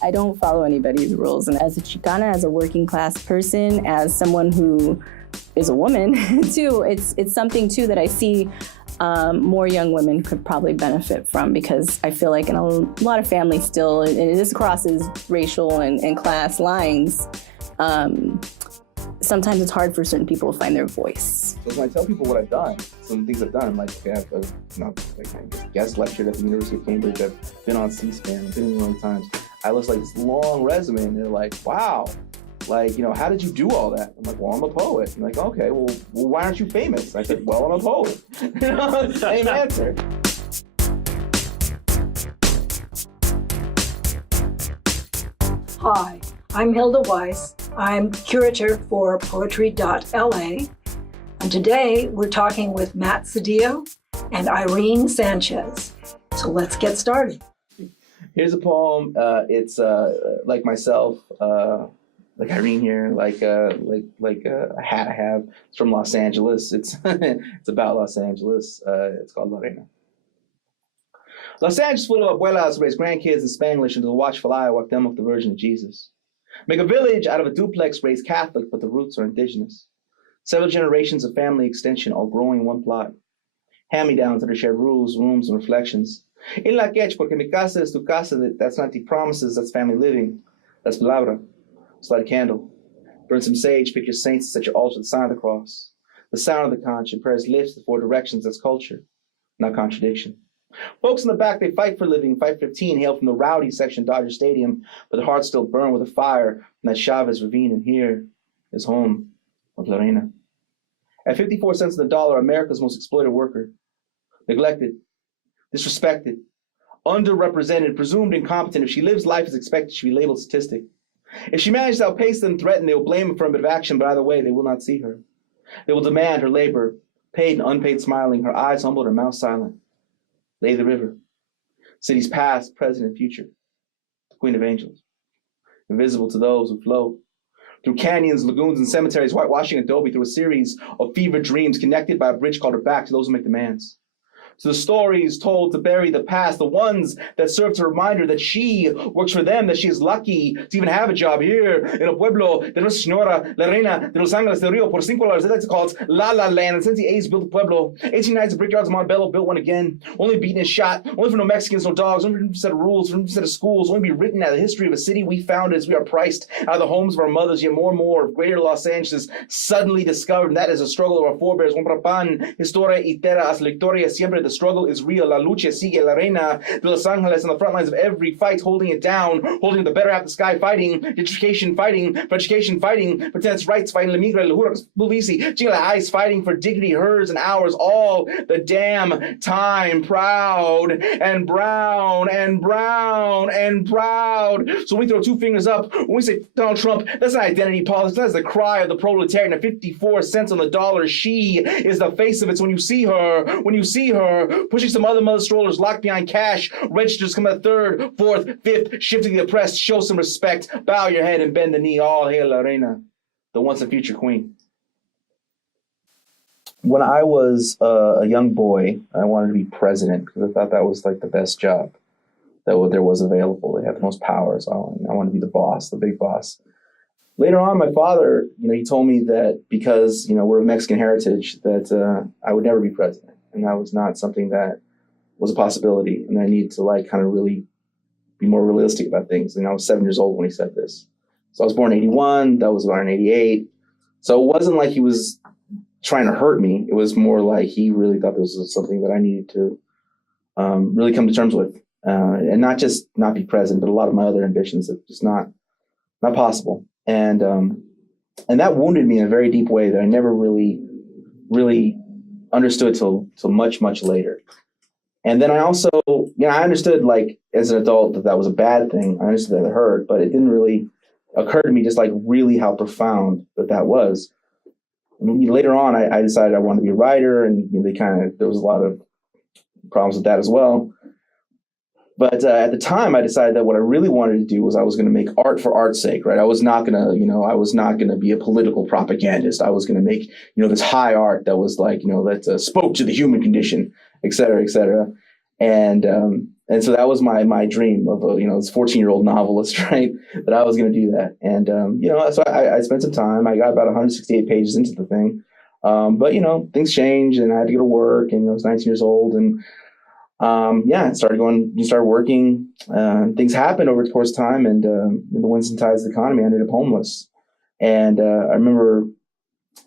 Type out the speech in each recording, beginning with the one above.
I don't follow anybody's rules. And as a Chicana, as a working class person, as someone who is a woman too, it's something too that I see more young women could probably benefit from, because I feel like in a lot of families still, and this crosses racial and class lines, sometimes it's hard for certain people to find their voice. So when I tell people what I've done, some things I've done, I'm like, okay, I've guest lectured at the University of Cambridge, I've been on C-SPAN, I've been in the New York Times. I list like this long resume, and they're like, wow, like, how did you do all that? I'm like, well, I'm a poet. I'm like, okay, well, why aren't you famous? I said, well, I'm a poet. Same answer. Hi, I'm Hilda Weiss. I'm curator for Poetry.LA. And today we're talking with Matt Sedillo and Irene Sanchez. So let's get started. Here's a poem. It's like myself, like Irene here, like a hat I have. It's from Los Angeles. It's it's about Los Angeles. It's called Lorena. Los Angeles full of abuelas raise grandkids in Spanglish into the watchful eye, walk them up the Virgin of Jesus. Make a village out of a duplex raised Catholic, but the roots are indigenous. Several generations of family extension all growing in one plot. Hand-me-downs that are shared rules, rooms, and reflections. In la quech, porque mi casa es tu casa, that's not the promises, that's family living. That's palabra. Light a candle. Burn some sage, pick your saints, set your altar, the sign of the cross. The sound of the conch, and prayers lift the four directions, that's culture, not contradiction. Folks in the back, they fight for living, fight 15, hail from the rowdy section, Dodger Stadium, but their hearts still burn with a fire from that Chavez ravine, and here is home of Lorena. At 54 cents on the dollar, America's most exploited worker. Neglected, disrespected, underrepresented, presumed incompetent. If she lives life as expected, she'll be labeled statistic. If she manages to outpace them, threaten, they will blame affirmative action, but either way, they will not see her. They will demand her labor, paid and unpaid smiling, her eyes humbled, her mouth silent. Lay the river. Cities past, present, and future. The Queen of Angels. Invisible to those who flow. Through canyons, lagoons, and cemeteries, whitewashing adobe through a series of fevered dreams connected by a bridge called her back to those who make demands. To the stories told to bury the past, the ones that serve to remind her that she works for them, that she is lucky to even have a job here in a pueblo de Nuestra Señora, La Reina de Los Ángeles del Rio, por $5. They like to call it La La Land. And since the A's built the pueblo, 1890s, the brickyards of Montebello built one again. Only beaten and shot, only for no Mexicans, no dogs, only for a set of rules, for a set of schools, only be written out of the history of a city we founded as we are priced out of the homes of our mothers, yet more and more of greater Los Angeles suddenly discovered, and that is a struggle of our forebears. Un pan, historia y terra hasta la victoria, siempre the struggle is real. La lucha sigue, La Reina de Los Angeles on the front lines of every fight, holding it down, holding the better half of the sky, fighting, education fighting, for education fighting, for tenants' rights, fighting, la migra, la jura, publici, chinga eyes, fighting for dignity, hers and ours, all the damn time, proud and brown and brown and proud. So we throw two fingers up when we say Donald Trump, that's not identity politics, that's the cry of the proletariat. And 54 cents on the dollar, she is the face of it. So when you see her pushing some other mother strollers locked behind cash, registers come at third, fourth, fifth, shifting the oppressed, show some respect, bow your head and bend the knee. All hail La Reina, the once and future queen. When I was a young boy, I wanted to be president because I thought that was like the best job that there was available. They had the most power, so I wanted to be the boss, the big boss. Later on, my father, he told me that because, we're of Mexican heritage, that I would never be president. And that was not something that was a possibility. And I needed to kind of really be more realistic about things. And I was 7 years old when he said this. So I was born in 81, that was born in 88. So it wasn't like he was trying to hurt me. It was more like he really thought this was something that I needed to really come to terms with. And not just not be president, but a lot of my other ambitions that just not possible. And that wounded me in a very deep way that I never really understood till much, much later. And then I also, I understood as an adult that was a bad thing. I understood that it hurt, but it didn't really occur to me just really how profound that was. And later on, I decided I wanted to be a writer, and there was a lot of problems with that as well. But at the time, I decided that what I really wanted to do was I was going to make art for art's sake, right? I was not going to, be a political propagandist. I was going to make, this high art that was that spoke to the human condition, et cetera, et cetera. And And so that was my dream of a, this 14-year-old novelist, right? That I was going to do that. And, so I spent some time. I got about 168 pages into the thing. But, things changed and I had to go to work, and I was 19 years old. And I started working. Things happened over the course of time, and in the winds and tides of the economy, I ended up homeless. And I remember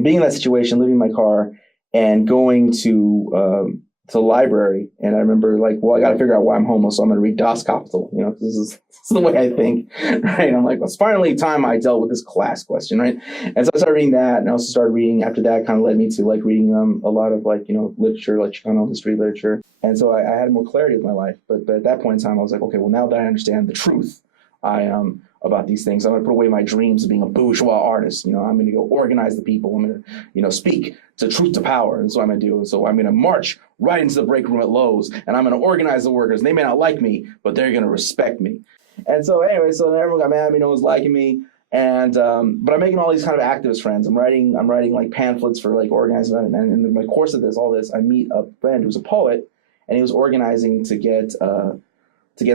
being in that situation, leaving my car and going to the library. And I remember I got to figure out why I'm homeless. So I'm going to read Das Kapital. This is the way I think, right? I'm like, well, it's finally time I dealt with this class question, right? And so I started reading that, and I also started reading, after that kind of led me to reading a lot of literature, like Chicano history literature. And so I had more clarity with my life. But at that point in time, I was like, okay, well, now that I understand the truth, about these things, I'm going to put away my dreams of being a bourgeois artist. I'm going to go organize the people. I'm going to, speak to truth to power. And so I'm going to do. So I'm going to march right into the break room at Lowe's, and I'm going to organize the workers. They may not like me, but they're going to respect me. And so anyway, so everyone got mad at me. No one's liking me. And but I'm making all these kind of activist friends. I'm writing pamphlets for organizing. And in the course of all this, I meet a friend who's a poet, and he was organizing to get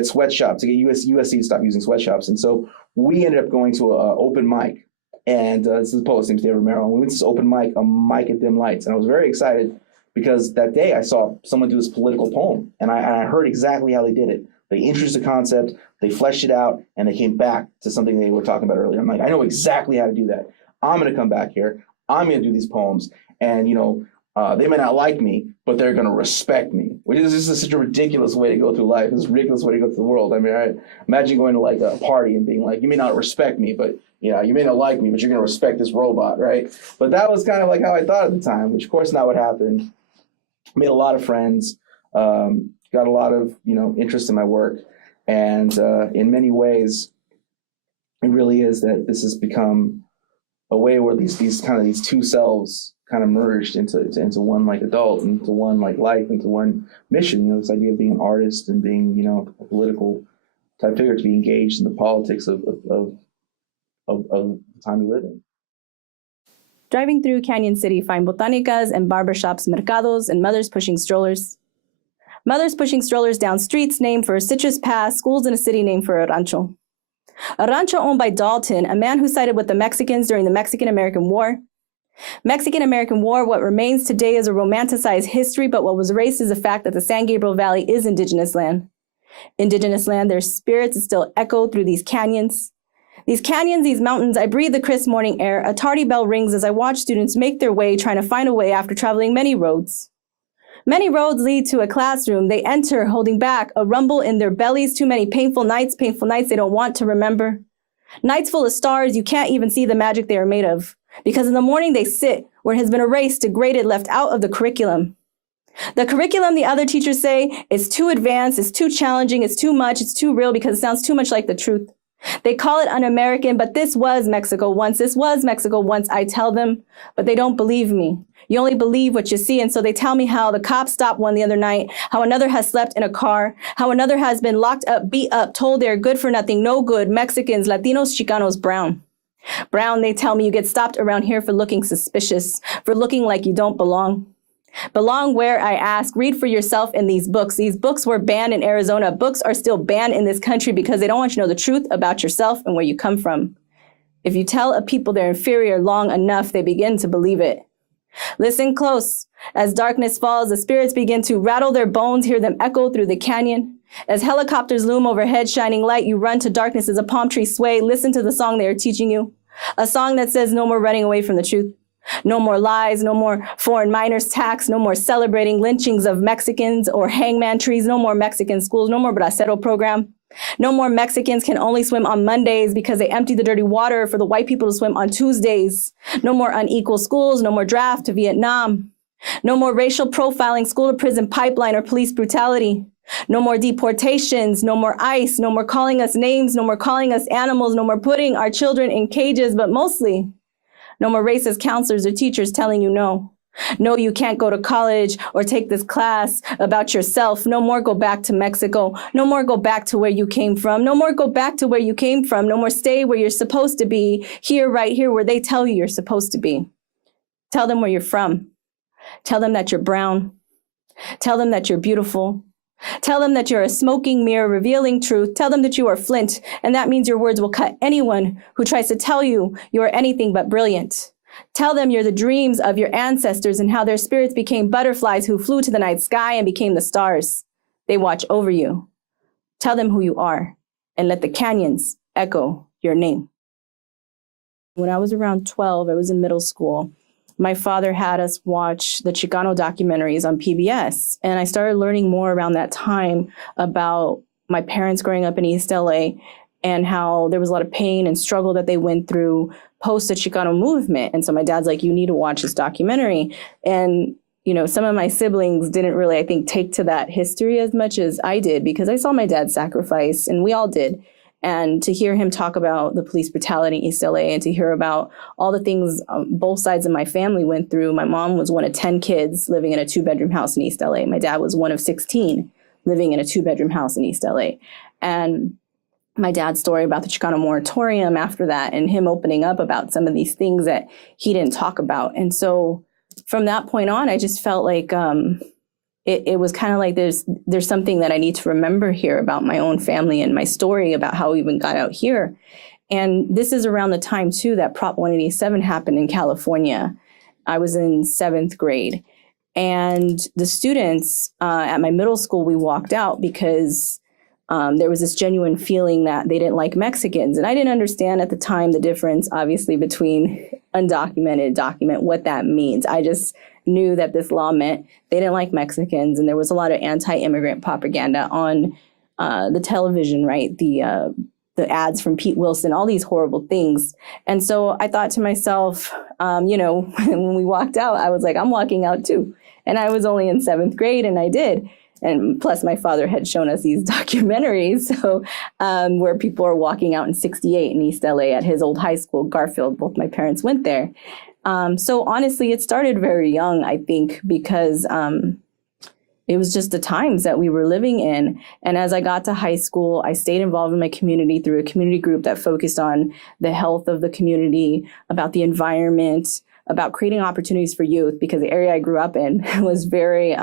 sweatshops, to get USC to stop using sweatshops. And so we ended up going to an open mic. And this is the poet's name, David Romero. And we went to this open mic, a mic at Dim Lights. And I was very excited because that day I saw someone do this political poem. And I heard exactly how they did it. They introduced the concept, they fleshed it out, and they came back to something they were talking about earlier. I'm like, I know exactly how to do that. I'm going to come back here. I'm going to do these poems. And, they may not like me, but they're going to respect me, which is just such a ridiculous way to go through life. It's a ridiculous way to go through the world. I mean, I imagine going to a party and being like, you may not respect me, but you may not like me, but you're going to respect this robot, right? But that was kind of how I thought at the time, which of course not what happened. Made a lot of friends, got a lot of, interest in my work. And in many ways, it really is that this has become a way where these two selves kind of merged into one adult, into one life, into one mission. This idea of being an artist and being a political type figure, to be engaged in the politics of the time we live in. Driving through Canyon City, find botanicas and barbershops, mercados, and mothers pushing strollers. Mothers pushing strollers down streets named for a citrus pass, schools in a city named for a rancho. A rancho owned by Dalton, a man who sided with the Mexicans during the Mexican-American War. Mexican-American War, what remains today is a romanticized history, but what was erased is the fact that the San Gabriel Valley is indigenous land. Indigenous land, their spirits still echo through these canyons. These canyons, these mountains, I breathe the crisp morning air. A tardy bell rings as I watch students make their way, trying to find a way after traveling many roads. Many roads lead to a classroom. They enter, holding back, a rumble in their bellies. Too many painful nights they don't want to remember. Nights full of stars, you can't even see the magic they are made of. Because in the morning they sit where it has been erased, degraded, left out of the curriculum. The curriculum, the other teachers say, is too advanced, it's too challenging, it's too much, it's too real because it sounds too much like the truth. They call it un-American, but this was Mexico once. This was Mexico once, I tell them, but they don't believe me. You only believe what you see, and so they tell me how the cops stopped one the other night, how another has slept in a car, how another has been locked up, beat up, told they're good for nothing, no good, Mexicans, Latinos, Chicanos, brown. Brown, they tell me you get stopped around here for looking suspicious, for looking like you don't belong. Belong where, I ask? Read for yourself in these books. These books were banned in Arizona. Books are still banned in this country because they don't want you to know the truth about yourself and where you come from. If you tell a people they're inferior long enough, they begin to believe it. Listen close. As darkness falls, the spirits begin to rattle their bones, hear them echo through the canyon. As helicopters loom overhead, shining light, you run to darkness as a palm tree sway. Listen to the song they are teaching you. A song that says no more running away from the truth. No more lies, no more foreign miners tax, no more celebrating lynchings of Mexicans or hangman trees, no more Mexican schools, no more bracero program. No more Mexicans can only swim on Mondays because they empty the dirty water for the white people to swim on Tuesdays. No more unequal schools, no more draft to Vietnam. No more racial profiling, school to prison pipeline or police brutality. No more deportations, no more ICE, no more calling us names, no more calling us animals, no more putting our children in cages, but mostly no more racist counselors or teachers telling you no. No, you can't go to college or take this class about yourself. No more go back to Mexico. No more go back to where you came from. No more go back to where you came from. No more stay where you're supposed to be, here, right here, where they tell you you're supposed to be. Tell them where you're from. Tell them that you're brown. Tell them that you're beautiful. Tell them that you're a smoking mirror revealing truth. Tell them that you are flint, and that means your words will cut anyone who tries to tell you you are anything but brilliant. Tell them you're the dreams of your ancestors and how their spirits became butterflies who flew to the night sky and became the stars. They watch over you. Tell them who you are, and let the canyons echo your name. When I was around 12, I was in middle school. My father had us watch the Chicano documentaries on PBS, and I started learning more around that time about my parents growing up in East LA and how there was a lot of pain and struggle that they went through post the Chicano movement. And so my dad's like, you need to watch this documentary. And, you know, some of my siblings didn't really, I think, take to that history as much as I did, because I saw my dad sacrifice, and we all did. And to hear him talk about the police brutality in East LA and to hear about all the things both sides of my family went through. My mom was one of 10 kids living in a 2-bedroom house in East LA. My dad was one of 16 living in a 2-bedroom house in East LA. And my dad's story about the Chicano moratorium after that, and him opening up about some of these things that he didn't talk about. And so from that point on, I just felt like it was kind of like there's something that I need to remember here about my own family and my story about how we even got out here. And this is around the time, too, that Prop 187 happened in California. I was in 7th grade. And the students at my middle school, we walked out because there was this genuine feeling that they didn't like Mexicans. And I didn't understand at the time the difference, obviously, between undocumented, document, what that means. I just knew that this law meant they didn't like Mexicans, and there was a lot of anti-immigrant propaganda on the television, right? The ads from Pete Wilson, all these horrible things. And so I thought to myself, you know, when we walked out, I was like, I'm walking out too. And I was only in 7th grade, and I did. And plus, my father had shown us these documentaries, so where people are walking out in 68 in East LA at his old high school, Garfield. Both my parents went there. So honestly, it started very young, I think, because it was just the times that we were living in. And as I got to high school, I stayed involved in my community through a community group that focused on the health of the community, about the environment, about creating opportunities for youth, because the area I grew up in was very,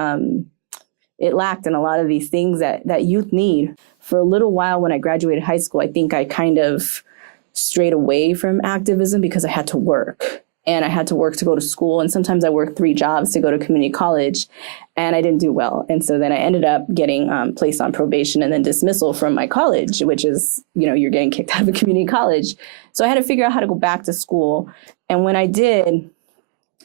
it lacked in a lot of these things that youth need. For a little while when I graduated high school, I think I kind of strayed away from activism because I had to work. And I had to work to go to school. And sometimes I worked 3 jobs to go to community college, and I didn't do well. And so then I ended up getting placed on probation and then dismissal from my college, which is, you know, you're getting kicked out of a community college. So I had to figure out how to go back to school. And when I did,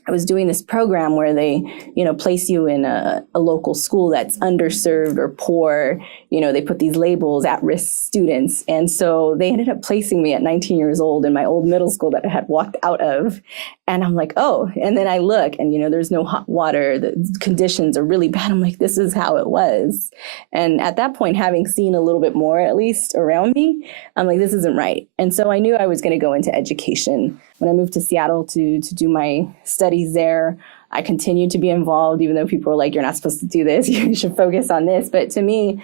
I was doing this program where they, you know, place you in a local school that's underserved or poor. You know, they put these labels, at-risk students. And so they ended up placing me at 19 years old in my old middle school that I had walked out of. And I'm like, oh, and then I look and, you know, there's no hot water. The conditions are really bad. I'm like, this is how it was. And at that point, having seen a little bit more, at least around me, I'm like, this isn't right. And so I knew I was going to go into education. When I moved to Seattle to do my studies there, I continued to be involved, even though people were like, you're not supposed to do this, you should focus on this. But to me,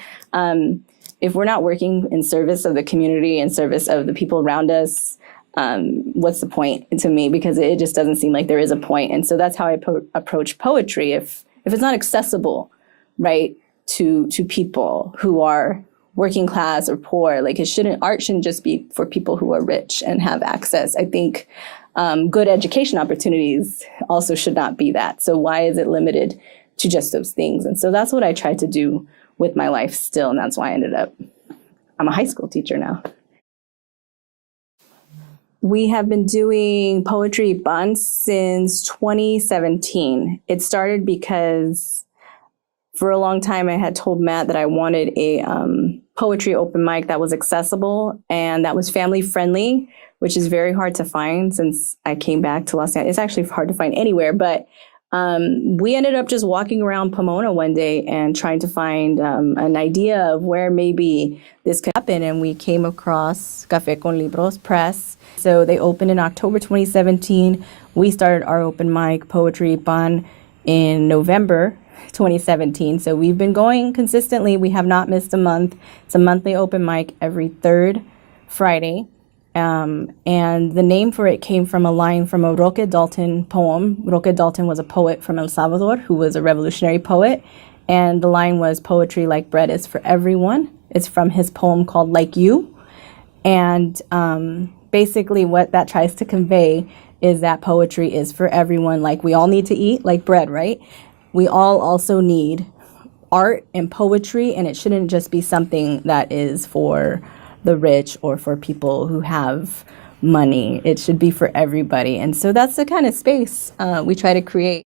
if we're not working in service of the community and service of the people around us, what's the point to me? Because it just doesn't seem like there is a point. And so that's how I approach poetry. If it's not accessible, right, to people who are working class or poor, like art shouldn't just be for people who are rich and have access. I think good education opportunities also should not be that. So why is it limited to just those things? And so that's what I tried to do with my life still. And that's why I'm a high school teacher now. We have been doing Poetry Ban since 2017. It started because for a long time I had told Matt that I wanted a poetry open mic that was accessible and that was family friendly, which is very hard to find since I came back to Los Angeles. It's actually hard to find anywhere, but we ended up just walking around Pomona one day and trying to find an idea of where maybe this could happen. And we came across Café con Libros Press. So they opened in October 2017. We started our open mic, Poetry Ban, in November 2017. So we've been going consistently. We have not missed a month. It's a monthly open mic every 3rd Friday. And the name for it came from a line from a Roque Dalton poem. Roque Dalton was a poet from El Salvador who was a revolutionary poet. And the line was, "Poetry like bread is for everyone." It's from his poem called Like You. And basically what that tries to convey is that poetry is for everyone. Like, we all need to eat like bread, right? We all also need art and poetry, and it shouldn't just be something that is for the rich or for people who have money. It should be for everybody. And so that's the kind of space we try to create.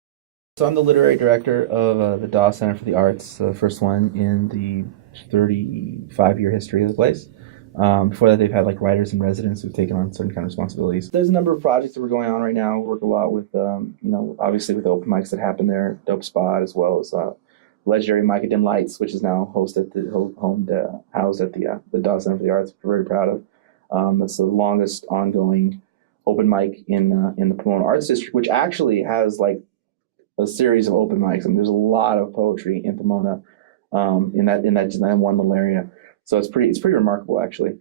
So I'm the literary director of the Daw Center for the Arts, the first one in the 35-year history of the place. Before that, they've had like writers and residents who've taken on certain kind of responsibilities. There's a number of projects that we're going on right now. We work a lot with, obviously with the open mics that happen there, Dope Spot, as well as legendary Micah Dim Lights, which is now housed at the Daw Center for the Arts, which we're very proud of. It's the longest ongoing open mic in the Pomona Arts District, which actually has like a series of open mics. I mean, there's a lot of poetry in Pomona, in that one little area. So it's pretty remarkable, actually.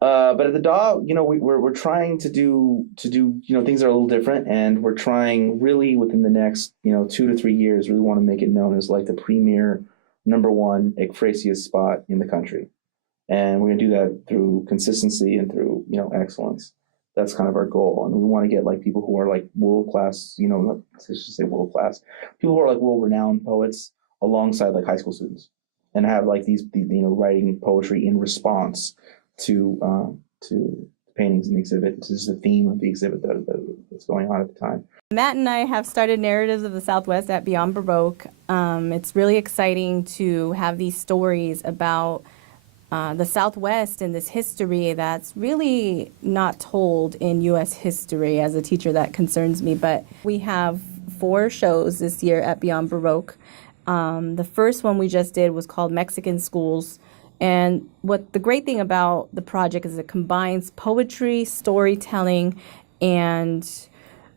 But at the DAW, we're trying to do things that are a little different, and we're trying really within the next 2 to 3 years really want to make it known as like the premier #1 ekphrasias spot in the country, and we're gonna do that through consistency and through excellence. That's kind of our goal, and we want to get like people who are like world class, not to say world class, people who are like world renowned poets alongside like high school students, and have like these writing poetry in response to paintings in the exhibit. This is the theme of the exhibit that's going on at the time. Matt and I have started Narratives of the Southwest at Beyond Baroque. It's really exciting to have these stories about the Southwest and this history that's really not told in U.S. history. As a teacher, that concerns me. But we have 4 shows this year at Beyond Baroque. The first one we just did was called Mexican Schools. And what the great thing about the project is it combines poetry, storytelling, and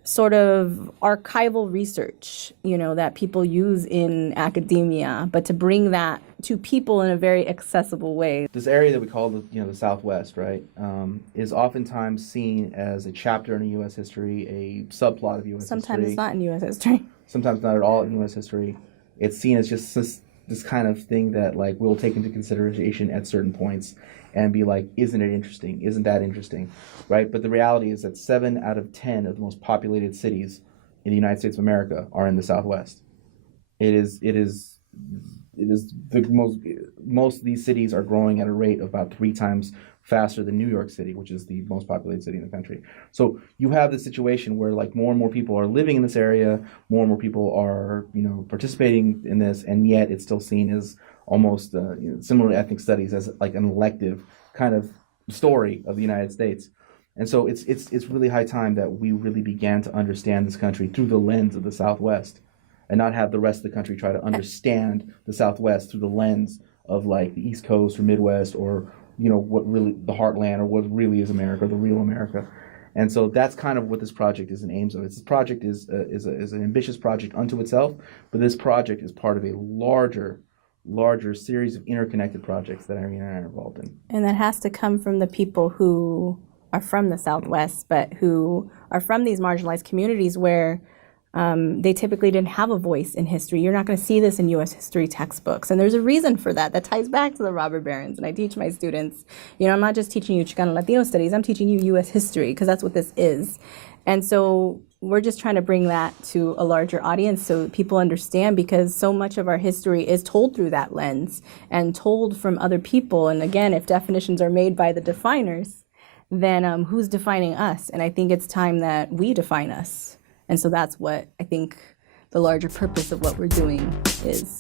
sort of archival research, that people use in academia, but to bring that to people in a very accessible way. This area that we call the Southwest, right, is oftentimes seen as a chapter in U.S. history, a subplot of U.S. history. Sometimes it's not in U.S. history. Sometimes not at all in U.S. history. It's seen as just this kind of thing that like we'll take into consideration at certain points and be like, isn't it interesting? Isn't that interesting? But the reality is that 7 out of 10 of the most populated cities in the United States of America are in the Southwest. It is the most of these cities are growing at a rate of about 3 times faster than New York City, which is the most populated city in the country. So you have this situation where like more and more people are living in this area, more and more people are participating in this, and yet it's still seen as almost similar to ethnic studies as like an elective kind of story of the United States. And so it's really high time that we really began to understand this country through the lens of the Southwest, and not have the rest of the country try to understand the Southwest through the lens of like the East Coast or Midwest or what really the heartland or what really is America, the real America. And so that's kind of what this project is and aims of. This project is an ambitious project unto itself, but this project is part of a larger series of interconnected projects that Irene and I are involved in. And that has to come from the people who are from the Southwest, but who are from these marginalized communities where they typically didn't have a voice in history. You're not going to see this in U.S. history textbooks. And there's a reason for that. That ties back to the robber barons. And I teach my students, I'm not just teaching you Chicano Latino studies, I'm teaching you U.S. history, because that's what this is. And so we're just trying to bring that to a larger audience so people understand, because so much of our history is told through that lens and told from other people. And again, if definitions are made by the definers, then who's defining us? And I think it's time that we define us. And so that's what I think the larger purpose of what we're doing is.